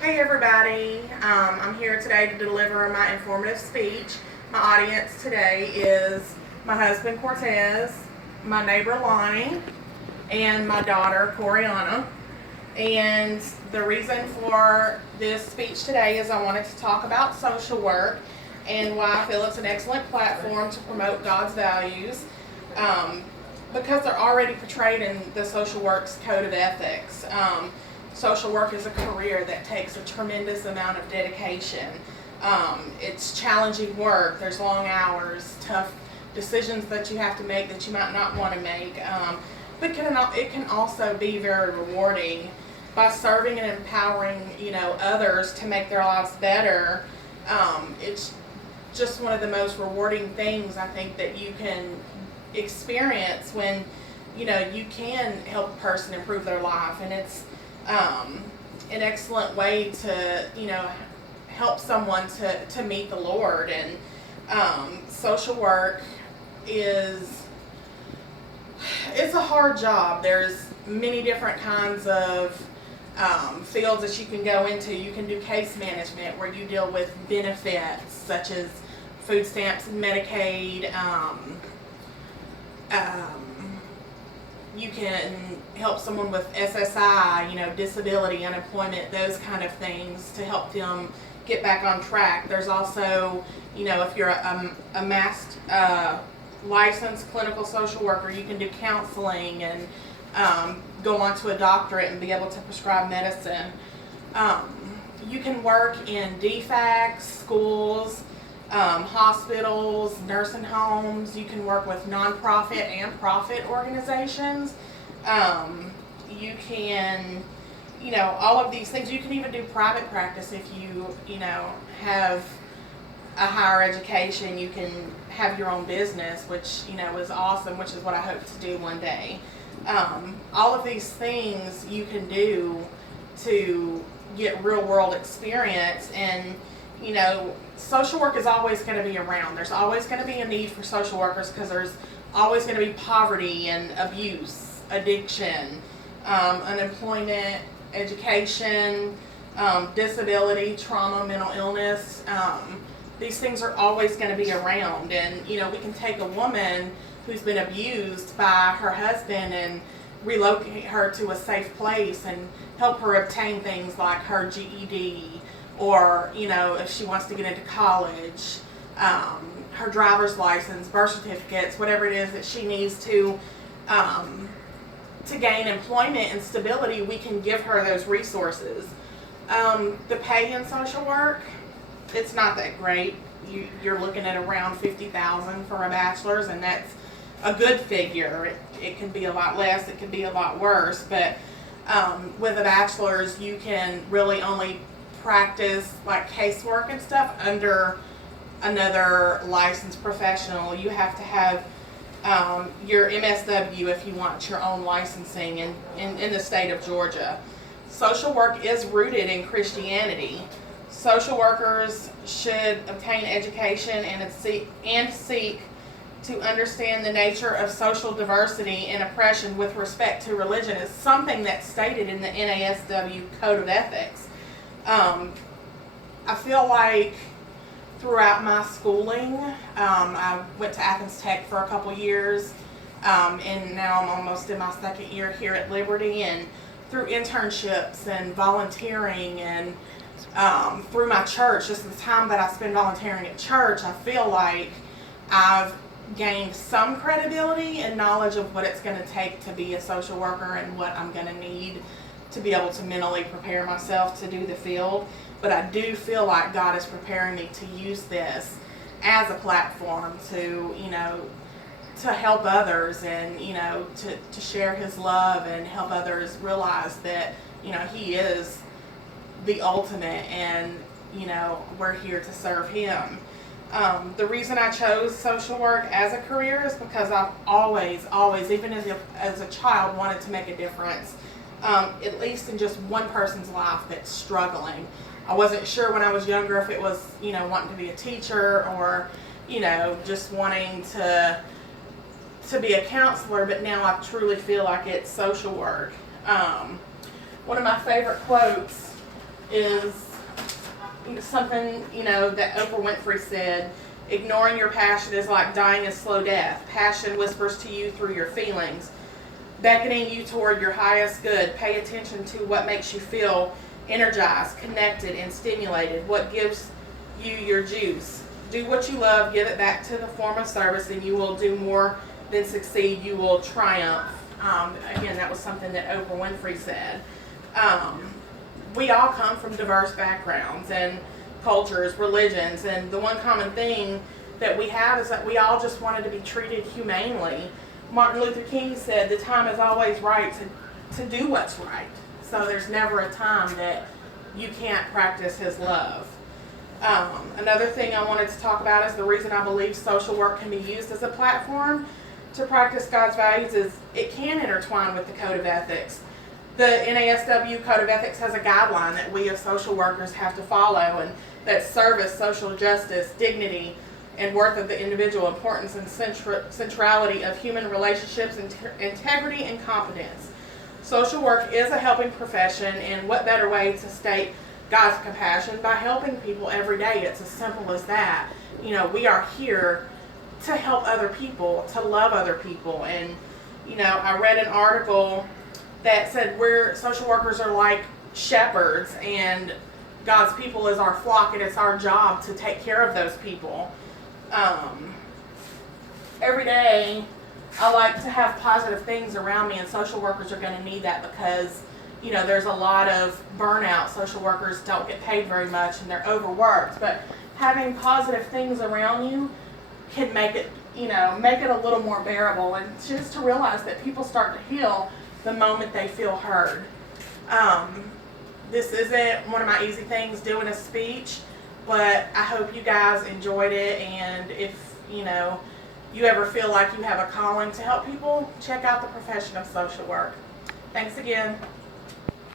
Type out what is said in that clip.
Hey everybody, I'm here today to deliver my informative speech. My audience today is my husband Cortez, my neighbor Lonnie, and my daughter Coriana. And the reason for this speech today is I wanted to talk about social work and why I feel it's an excellent platform to promote God's values, because they're already portrayed in the social work's code of ethics. Social work is a career that takes a tremendous amount of dedication. It's challenging work. There's long hours, tough decisions that you have to make that you might not want to make. But it can also be very rewarding by serving and empowering, others to make their lives better. It's just one of the most rewarding things I think that you can experience when, you can help a person improve their life, and it's an excellent way to, help someone to meet the Lord. And social work it's a hard job. There's many different kinds of fields that you can go into. You can do case management where you deal with benefits such as food stamps and Medicaid. You can help someone with SSI, disability, unemployment, those kind of things to help them get back on track. There's also, if you're a masked, licensed clinical social worker, you can do counseling and go on to a doctorate and be able to prescribe medicine. You can work in DFACs, schools, hospitals, nursing homes. You can work with nonprofit and profit organizations. You can, all of these things. You can even do private practice if you, have a higher education. You can have your own business, which, is awesome, which is what I hope to do one day. All of these things you can do to get real world experience. And social work is always going to be around. There's always going to be a need for social workers because there's always going to be poverty and abuse, addiction, unemployment, education, disability, trauma, mental illness. These things are always going to be around. And, we can take a woman who's been abused by her husband and relocate her to a safe place and help her obtain things like her GED, or, if she wants to get into college, her driver's license, birth certificates, whatever it is that she needs to gain employment and stability, we can give her those resources. The pay in social work, it's not that great. You're looking at around $50,000 for a bachelor's, and that's a good figure. It can be a lot less, it can be a lot worse, but with a bachelor's, you can really only practice like casework and stuff under another licensed professional. You have to have your MSW if you want your own licensing in the state of Georgia. Social work is rooted in Christianity. Social workers should obtain education and seek to understand the nature of social diversity and oppression with respect to religion. Is something that's stated in the NASW Code of Ethics. I feel like throughout my schooling, I went to Athens Tech for a couple years, and now I'm almost in my second year here at Liberty, and through internships and volunteering and through my church, just the time that I spend volunteering at church, I feel like I've gained some credibility and knowledge of what it's going to take to be a social worker and what I'm going to need to be able to mentally prepare myself to do the field. But I do feel like God is preparing me to use this as a platform to, to help others and, to share His love and help others realize that, He is the ultimate, and, we're here to serve Him. The reason I chose social work as a career is because I've always, even as a child, wanted to make a difference, at least in just one person's life that's struggling. I wasn't sure when I was younger if it was, wanting to be a teacher or, just wanting to be a counselor, but now I truly feel like it's social work. one of my favorite quotes is something, that Oprah Winfrey said: ignoring your passion is like dying a slow death. Passion whispers to you through your feelings, beckoning you toward your highest good. Pay attention to what makes you feel energized, connected, and stimulated, what gives you your juice. Do what you love, give it back to the form of service, and you will do more than succeed. You will triumph. Again, that was something that Oprah Winfrey said. We all come from diverse backgrounds and cultures, religions, and the one common thing that we have is that we all just wanted to be treated humanely. Martin Luther King said the time is always right to do what's right. So there's never a time that you can't practice his love. Another thing I wanted to talk about is the reason I believe social work can be used as a platform to practice God's values is it can intertwine with the Code of Ethics. The NASW Code of Ethics has a guideline that we as social workers have to follow, and that's service, social justice, dignity, and worth of the individual, importance and centrality of human relationships, integrity, and competence. Social work is a helping profession, and what better way to state God's compassion by helping people every day? It's as simple as that. We are here to help other people, to love other people. And, I read an article that said we're social workers are like shepherds, and God's people is our flock, and it's our job to take care of those people. Every day I like to have positive things around me, and social workers are going to need that because there's a lot of burnout. Social workers don't get paid very much and they're overworked, but having positive things around you can make it a little more bearable, and just to realize that people start to heal the moment they feel heard. This isn't one of my easy things, doing a speech, but I hope you guys enjoyed it, and if you ever feel like you have a calling to help people, check out the profession of social work. Thanks again.